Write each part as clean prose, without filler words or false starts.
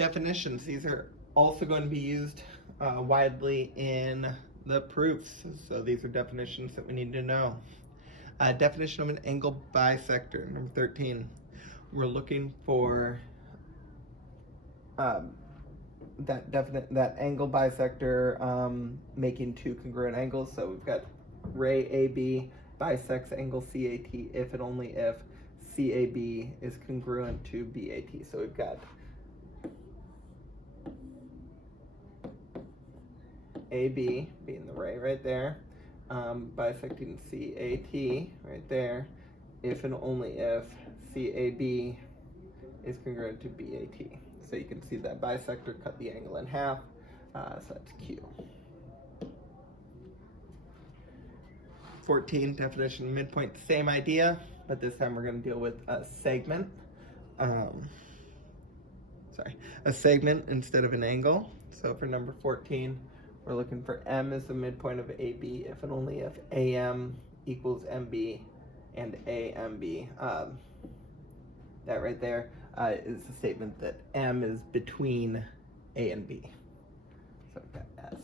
definitions. These are also going to be used widely in the proofs. So these are definitions that we need to know. Definition of an angle bisector, number 13. We're looking for that angle bisector making two congruent angles. So we've got ray AB bisects angle CAT if and only if CAB is congruent to BAT. So we've got AB being the ray right there, bisecting CAT right there, if and only if CAB is congruent to BAT. So you can see that bisector cut the angle in half, so that's Q. 14, definition of midpoint, same idea, but this time we're going to deal with a segment. A segment instead of an angle. So for number 14, we're looking for M as the midpoint of AB if and only if AM equals MB and AMB. That right there is the statement that M is between A and B. So we've got S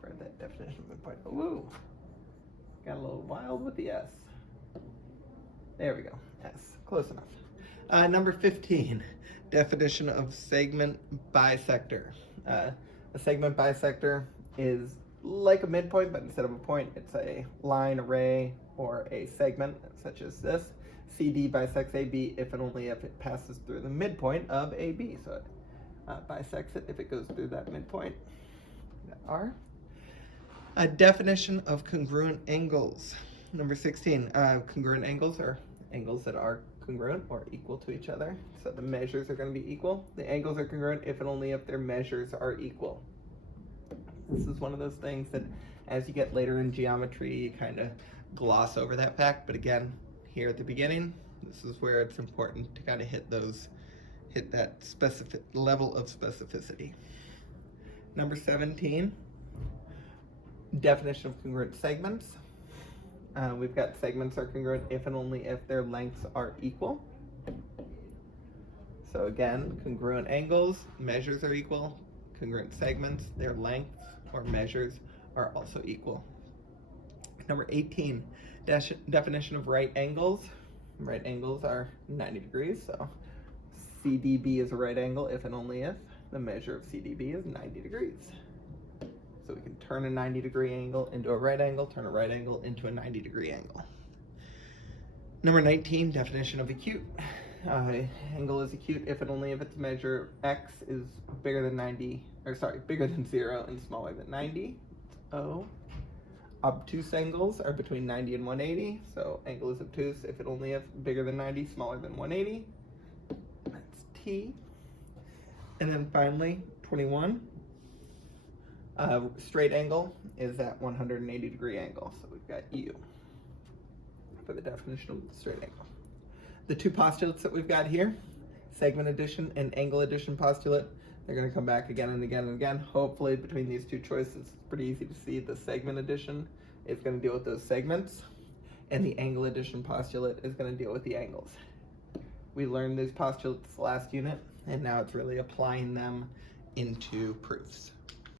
for that definition of midpoint. Woo! Got a little wild with the S. There we go. S. Close enough. Number 15, definition of segment bisector. A segment bisector is like a midpoint, but instead of a point, it's a line, array, or a segment, such as this. CD bisects AB if and only if it passes through the midpoint of AB. So it bisects it if it goes through that midpoint. R. A definition of congruent angles. Number 16, congruent angles are angles that are congruent or equal to each other. So the measures are going to be equal. The angles are congruent if and only if their measures are equal. This is one of those things that as you get later in geometry, you kind of gloss over that fact. But again, here at the beginning, this is where it's important to kind of hit that specific level of specificity. Number 17, definition of congruent segments. We've got segments are congruent if and only if their lengths are equal. So again, congruent angles, measures are equal. Congruent segments, their lengths or measures are also equal. Number 18, definition of right angles. Right angles are 90 degrees, so CDB is a right angle if and only if the measure of CDB is 90 degrees. So we can turn a 90-degree angle into a right angle, turn a right angle into a 90-degree angle. Number 19, definition of acute. Angle is acute if and only if its measure x is bigger than 0 and smaller than 90. It's O. Obtuse angles are between 90 and 180. So angle is obtuse if and only if bigger than 90, smaller than 180. That's T. And then finally, 21. Straight angle is that 180-degree angle. So we've got U for the definition of straight angle. The two postulates that we've got here, segment addition and angle addition postulate, they're going to come back again and again and again. Hopefully between these two choices, it's pretty easy to see the segment addition is going to deal with those segments, and the angle addition postulate is going to deal with the angles. We learned these postulates last unit, and now it's really applying them into proofs.